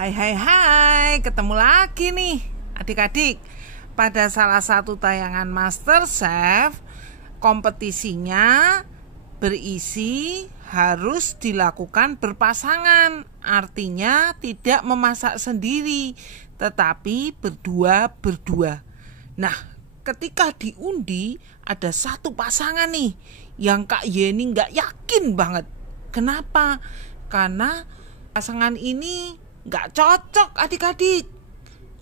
Hai, ketemu lagi nih adik-adik. Pada salah satu tayangan MasterChef, kompetisinya berisi harus dilakukan berpasangan. Artinya tidak memasak sendiri, tetapi berdua. Nah, ketika diundi ada satu pasangan nih yang Kak Yeni gak yakin banget. Kenapa? Karena pasangan ini gak cocok adik-adik.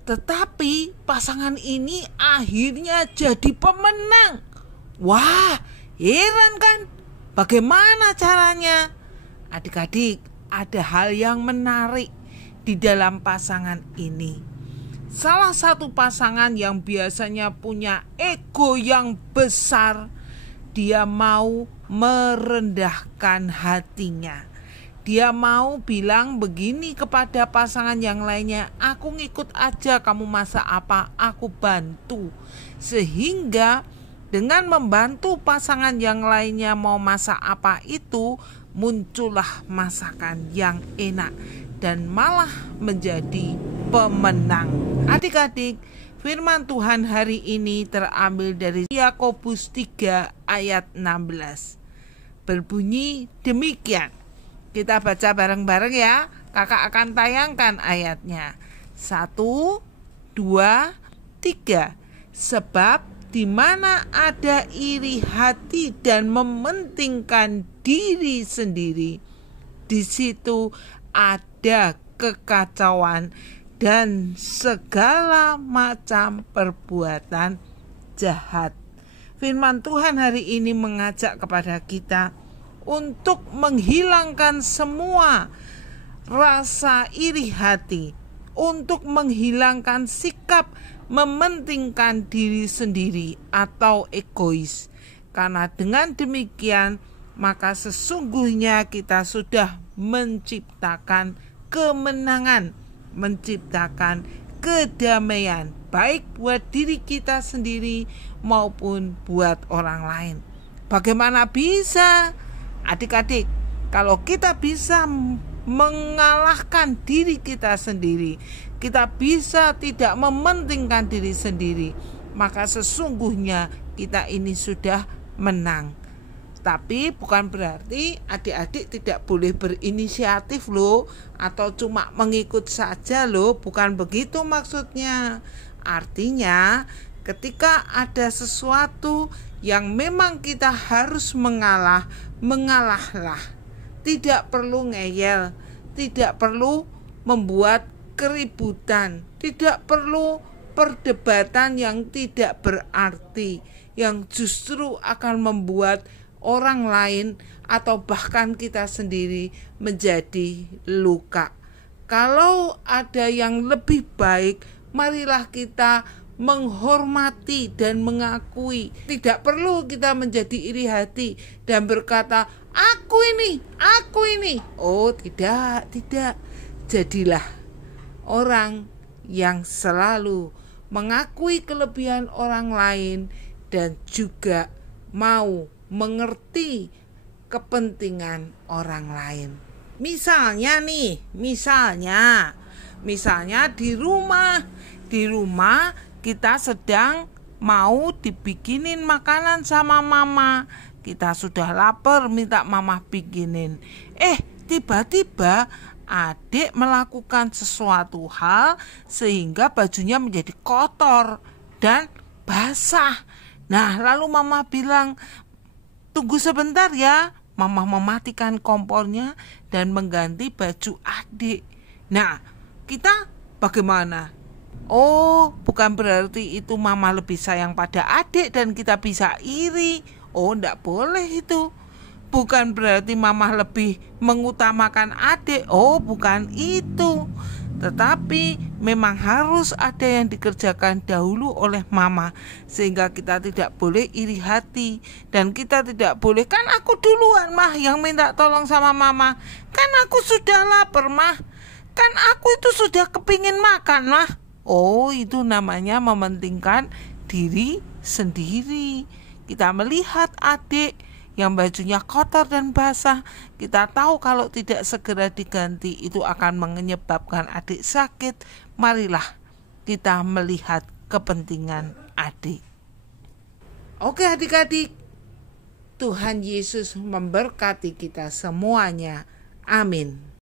Tetapi pasangan ini akhirnya jadi pemenang. Wah, heran kan? Bagaimana caranya? Adik-adik, ada hal yang menarik di dalam pasangan ini. Salah satu pasangan yang biasanya punya ego yang besar, dia mau merendahkan hatinya. Dia mau bilang begini kepada pasangan yang lainnya, aku ngikut aja, kamu masak apa, aku bantu. Sehingga dengan membantu pasangan yang lainnya mau masak apa itu, muncullah masakan yang enak dan malah menjadi pemenang. Adik-adik, firman Tuhan hari ini terambil dari Yakobus 3 ayat 16. Berbunyi demikian. Kita baca bareng-bareng ya. Kakak akan tayangkan ayatnya. 1, 2, 3. Sebab di mana ada iri hati dan mementingkan diri sendiri, di situ ada kekacauan dan segala macam perbuatan jahat. Firman Tuhan hari ini mengajak kepada kita untuk menghilangkan semua rasa iri hati, untuk menghilangkan sikap mementingkan diri sendiri atau egois. Karena dengan demikian, maka sesungguhnya kita sudah menciptakan kemenangan, menciptakan kedamaian, baik buat diri kita sendiri maupun buat orang lain. Bagaimana bisa? Adik-adik, kalau kita bisa mengalahkan diri kita sendiri, kita bisa tidak mementingkan diri sendiri, maka sesungguhnya kita ini sudah menang. Tapi bukan berarti adik-adik tidak boleh berinisiatif loh, atau cuma mengikut saja loh, bukan begitu maksudnya. Artinya ketika ada sesuatu yang memang kita harus mengalahlah. Tidak perlu ngeyel, tidak perlu membuat keributan, tidak perlu perdebatan yang tidak berarti, yang justru akan membuat orang lain atau bahkan kita sendiri menjadi luka. Kalau ada yang lebih baik, marilah kita menghormati dan mengakui. Tidak perlu kita menjadi iri hati dan berkata, aku ini. Oh, tidak. Jadilah orang yang selalu mengakui kelebihan orang lain dan juga mau mengerti kepentingan orang lain. Misalnya di rumah kita sedang mau dibikinin makanan sama mama. Kita sudah lapar minta mama bikinin. Tiba-tiba adik melakukan sesuatu hal sehingga bajunya menjadi kotor dan basah. Nah, lalu mama bilang, tunggu sebentar ya. Mama mematikan kompornya dan mengganti baju adik. Nah, kita bagaimana? Oh, bukan berarti itu mama lebih sayang pada adik dan kita bisa iri. Oh, enggak boleh itu. Bukan berarti mama lebih mengutamakan adik. Oh, bukan itu. Tetapi memang harus ada yang dikerjakan dahulu oleh mama, sehingga kita tidak boleh iri hati. Dan kita tidak boleh, kan aku duluan mah yang minta tolong sama mama. Kan aku sudah lapar mah. Kan aku itu sudah kepingin makan mah. Oh, itu namanya mementingkan diri sendiri. Kita melihat adik yang bajunya kotor dan basah. Kita tahu kalau tidak segera diganti itu akan menyebabkan adik sakit. Marilah kita melihat kepentingan adik. Oke adik-adik, Tuhan Yesus memberkati kita semuanya. Amin.